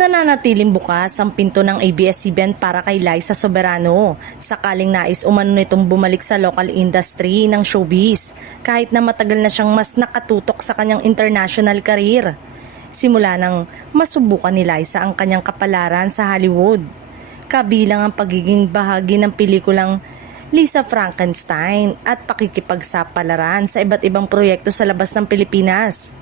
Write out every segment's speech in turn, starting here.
Nananatiling bukas ang pinto ng ABS-CBN para kay Liza Soberano sakaling nais umano nitong bumalik sa local industry ng showbiz kahit na matagal na siyang mas nakatutok sa kanyang international career. Simula nang masubukan ni Liza ang kanyang kapalaran sa Hollywood, kabilang ang pagiging bahagi ng pelikulang Lisa Frankenstein at pakikipagsapalaran sa iba't ibang proyekto sa labas ng Pilipinas.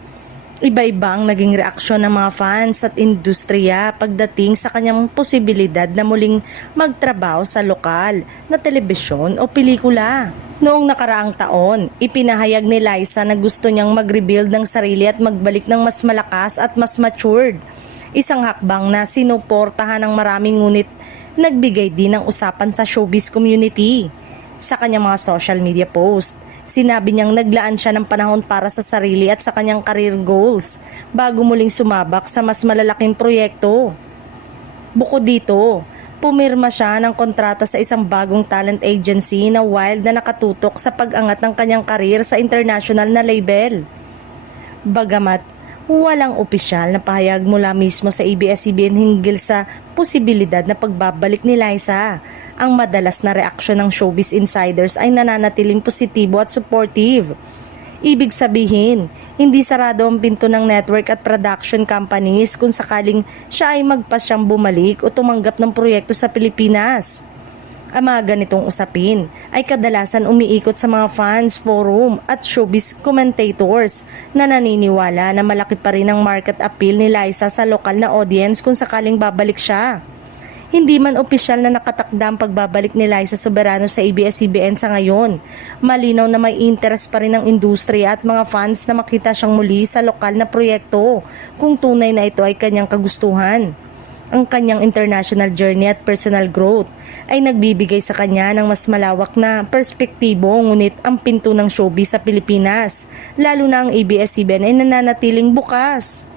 Iba-iba ang naging reaksyon ng mga fans at industriya pagdating sa kanyang posibilidad na muling magtrabaho sa lokal na telebisyon o pelikula. Noong nakaraang taon, ipinahayag ni Liza na gusto niyang mag-rebuild ng sarili at magbalik ng mas malakas at mas matured. Isang hakbang na sinuportahan ng maraming ngunit nagbigay din ng usapan sa showbiz community. Sa kanyang mga social media post, sinabi niyang naglaan siya ng panahon para sa sarili at sa kanyang career goals bago muling sumabak sa mas malalaking proyekto. Bukod dito, pumirma siya ng kontrata sa isang bagong talent agency na Wild na nakatutok sa pag-angat ng kanyang career sa international na label. Bagamat walang opisyal na pahayag mula mismo sa ABS-CBN hinggil sa posibilidad na pagbabalik ni Liza, ang madalas na reaksyon ng showbiz insiders ay nananatiling positibo at supportive. Ibig sabihin, hindi sarado ang pinto ng network at production companies kung sakaling siya ay magpasyang bumalik o tumanggap ng proyekto sa Pilipinas. Ang mga ganitong usapin ay kadalasan umiikot sa mga fans forum at showbiz commentators na naniniwala na malaki pa rin ang market appeal ni Liza sa lokal na audience kung sakaling babalik siya. Hindi man opisyal na nakatakda ang pagbabalik ni Liza Soberano sa ABS-CBN sa ngayon, malinaw na may interest pa rin ng industriya at mga fans na makita siyang muli sa lokal na proyekto kung tunay na ito ay kanyang kagustuhan. Ang kanyang international journey at personal growth ay nagbibigay sa kanya ng mas malawak na perspektibo, ngunit ang pinto ng showbiz sa Pilipinas, lalo na ang ABS-CBN, ay nananatiling bukas.